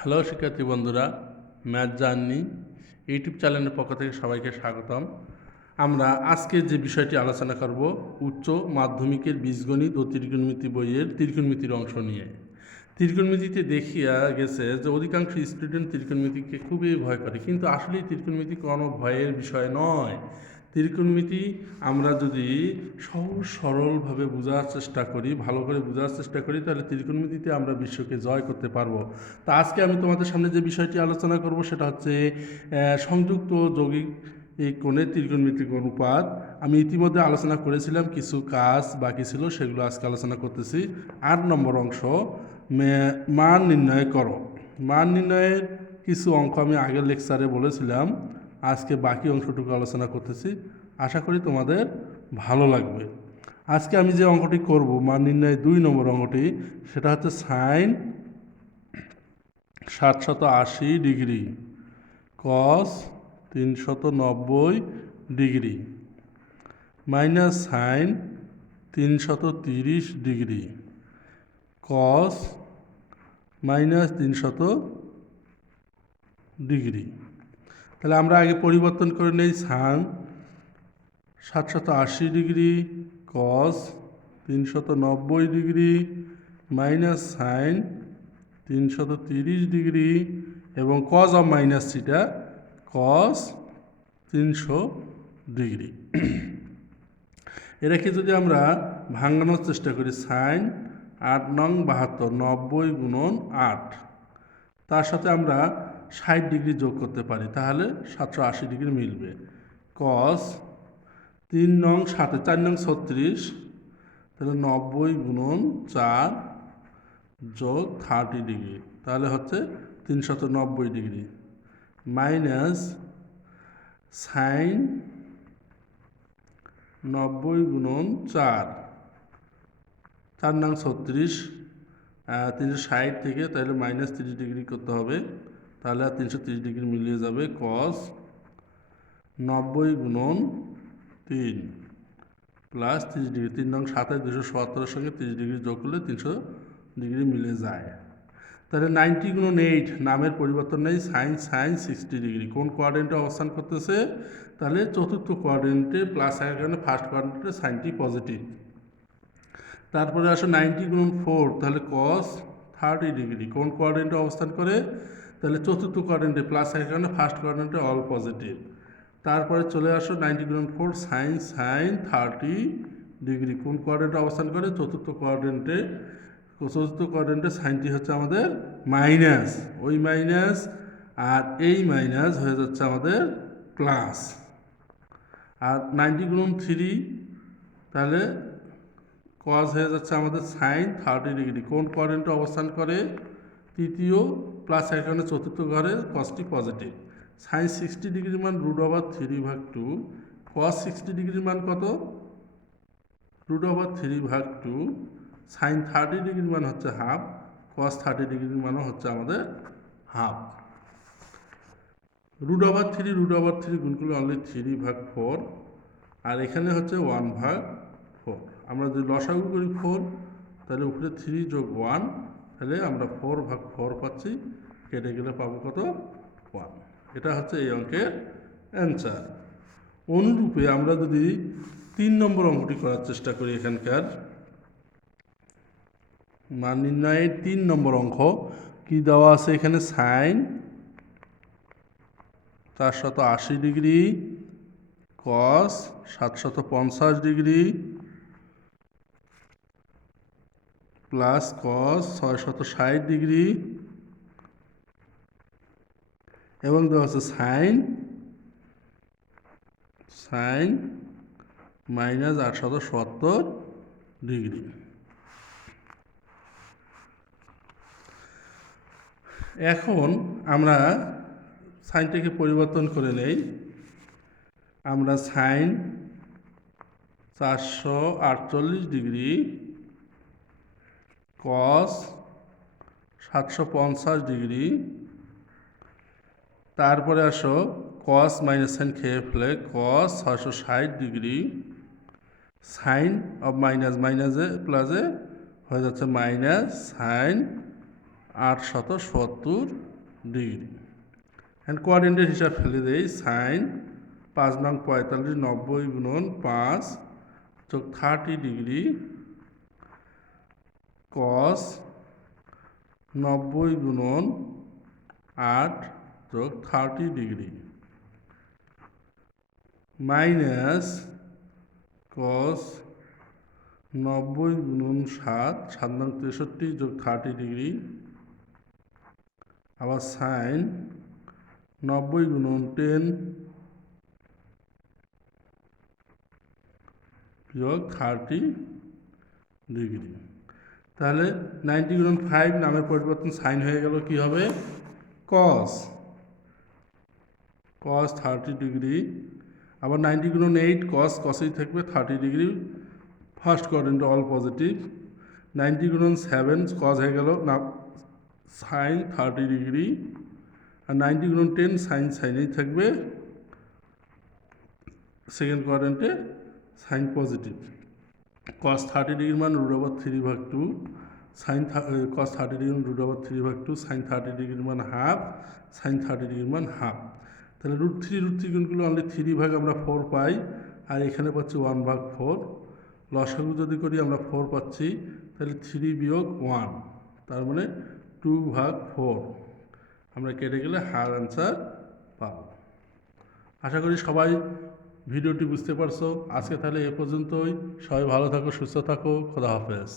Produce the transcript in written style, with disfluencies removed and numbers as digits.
Hello শিক্ষার্থী বন্ধুরা, math journey YouTube চ্যানেলের পক্ষ থেকে সবাইকে স্বাগতম। আমরা আজকে যে বিষয়টি আলোচনা করব উচ্চ মাধ্যমিকের বীজগণিত ও ত্রিকোণমিতি বইয়ের ত্রিকোণমিতির অংশ নিয়ে। ত্রিকোণমিতিতে দেখিয়া গেছে যে অধিকাংশ স্টুডেন্ট ত্রিকোণমিতিকে খুবই ভয় করে, কিন্তু আসলে ত্রিকোণমিতি কোনো ভয়ের বিষয় নয়। ত্রিকোণমিতি আমরা যদি সহজ সরলভাবে বোঝার চেষ্টা করি, ভালো করে বোঝার চেষ্টা করি, তাহলে ত্রিকোণমিতিতে আমরা বিশ্বকে জয় করতে পারবো। তা আজকে আমি তোমাদের সামনে যে বিষয়টি আলোচনা করব সেটা হচ্ছে সংযুক্ত যৌগিক এই কোণের ত্রিকোণমিতিক অনুপাত। আমি ইতিমধ্যে আলোচনা করেছিলাম, কিছু কাজ বাকি ছিল, সেগুলো আজকে আলোচনা করতেছি। 8 নম্বর অংশ, মান নির্ণয় করো। মান নির্ণয়ের কিছু অঙ্ক আমি আগের লেকচারে বলেছিলাম, আজকে বাকি অংশটুকু আলোচনা করতেছি। আশা করি তোমাদের ভালো লাগবে। আজকে আমি যে অঙ্কটি করব, মান নির্ণয়ের 2 নম্বর অঙ্কটি, সেটা হচ্ছে sine 780 degree cos 390 degree minus sine 330 degree cos minus 300 degree. তাহলে আমরা আগে পরিবর্তন করে নেই, sine 780 degree cos 390 degree minus sine 330 degree এবং cos of minus theta cos 300 degree. এটাকে যদি আমরা ভাঙানোর চেষ্টা করি, সাইন 8 নং 72, 90 গুণন 8, তার সাথে আমরা 60 ডিগ্রি যোগ করতে পারি, তাহলে 780 ডিগ্রি মিলবে। কস 3 নং 7, 4 নং 36, তাহলে 90 গুণন 4 যোগ 30 ডিগ্রি, তাহলে হচ্ছে 390 ডিগ্রি মাইনাস সাইন 90 গুণন 4, 4 নং 36, 360 থেকে তাহলে মাইনাস 30 ডিগ্রি করতে হবে, তাহলে আর 330 ডিগ্রি মিলিয়ে যাবে। কস 90 গুণন 3 প্লাস 30 ডিগ্রি, 3 নং 7, 277 সঙ্গে 30 ডিগ্রি যোগ করলে 300 ডিগ্রি মিলে যায়। তাহলে 90 গুণন 8, নামের পরিবর্তন নেই, সাইন 60 ডিগ্রি। কোন কোয়াড্রেন্টে অবস্থান করতেছে? তাহলে চতুর্থ কোয়াড্রেন্টে, প্লাস এর কারণে ফার্স্ট কোয়াড্রেন্টে সাইনটি পজিটিভ। তারপরে আসো 90 গুণন 4, তাহলে কস 30 ডিগ্রি। কোন কোয়াড্রেন্টে অবস্থান করে? তাহলে চতুর্থ কোয়াড্রেন্টে, প্লাস এর কারণে ফার্স্ট কোয়াড্রেন্টে অল পজিটিভ। তারপরে চলে আসো 90 গুণন 4, সাইন 30 ডিগ্রি। কোন কোয়াড্রেন্টে অবস্থান করে? চতুর্থ কোয়াড্রেন্টে। চতুর্থ কোয়াড্রেন্টে সাইনটি হচ্ছে আমাদের মাইনাস, ওই মাইনাস আর এই মাইনাস হয়ে যাচ্ছে আমাদের প্লাস। আর 90 গুণন 3, তাহলে কজ হয়ে যাচ্ছে আমাদের সাইন 30 ডিগ্রি। কোন কোয়াড্রেন্টে অবস্থান করে? তৃতীয়, প্লাস এর কারণে চতুর্থ ঘরে কসটি পজিটিভ। সাইন 60 ডিগ্রির মান √3/2, কস 60 ডিগ্রির মান কত? √3/2। সাইন 30 ডিগ্রির মান হচ্ছে হাফ, কস 30 ডিগ্রির মানও হচ্ছে আমাদের হাফ। √3 গুণ করলে অনলি 3/4, আর এখানে হচ্ছে 1/4। আমরা যদি লসাগু করি 4, তাহলে উপরে 3 যোগ 1, তাহলে আমরা 4/4 পাচ্ছি, কেটে গেলে পাবো কত? 1। এটা হচ্ছে এই অঙ্কের অ্যান্সার। অনুরূপে আমরা যদি 3 নম্বর অঙ্কটি করার চেষ্টা করি, এখানকার মান নির্ণয়ের 3 নম্বর অঙ্ক কি দেওয়া আছে? এখানে sine 480 degree cos 750 degree plus cos 660 degree এবং দেওয়া আছে সাইন মাইনাস 870 ডিগ্রি। এখন আমরা সাইনটাকে পরিবর্তন করে নেই। আমরা সাইন 448 ডিগ্রি কস 750 ডিগ্রি, তারপরে আসো কস মাইনাস সাইন খেয়ে ফেলে, কস 660 ডিগ্রি, সাইন অফ মাইনাস মাইনাসে প্লাসে হয়ে যাচ্ছে মাইনাস সাইন 870 ডিগ্রি। অ্যান্ড কোঅর্ডিনেটের হিসাব ফেলে দেই। সাইন 5 নং 45 90 গুণন 5 যোগ 30 ডিগ্রি কস 90 গুণন 8 যোগ 30 ডিগ্রি মাইনাস কস 90 গুণন 7 7 নং 63 যোগ 30 ডিগ্রি আবার সাইন 90 গুণন 10 যোগ 30 ডিগ্রি। তাহলে 90 গুণন 5 নামের পরিবর্তন সাইন হয়ে গেল, কি হবে কস 30 ডিগ্রি। আবার 90 গুণন 8 কসেই থাকবে 30 degree, first coordinate all positive. 90 গুণন 7 কস হয়ে গেল না সাইন 30 ডিগ্রি। আর 90 গুণন 10 সাইনেই থাকবে, সেকেন্ড কোয়াড্রেন্টে সাইন পজিটিভ। কস 30 ডিগ্রির মান √3/2, সাইন কস 30 ডিগ্রির মান √3/2, সাইন 30 ডিগ্রির মান হাফ, সাইন 30 ডিগ্রির মান হাফ। তাহলে √3 গুণগুলো অনলি 3 ভাগ আমরা 4 পাই, আর এখানে পাচ্ছি 1/4। লসাগু যদি করি আমরা 4 পাচ্ছি, তাহলে 3 বিয়োগ 1, তার মানে 2/4। আমরা কেটে গেলে হার অ্যান্সার পাবো। আশা করি সবাই ভিডিওটি বুঝতে পারছো। আজকে তাহলে এ পর্যন্তই। সবাই ভালো থাকো, সুস্থ থাকো, খোদা হাফেজ।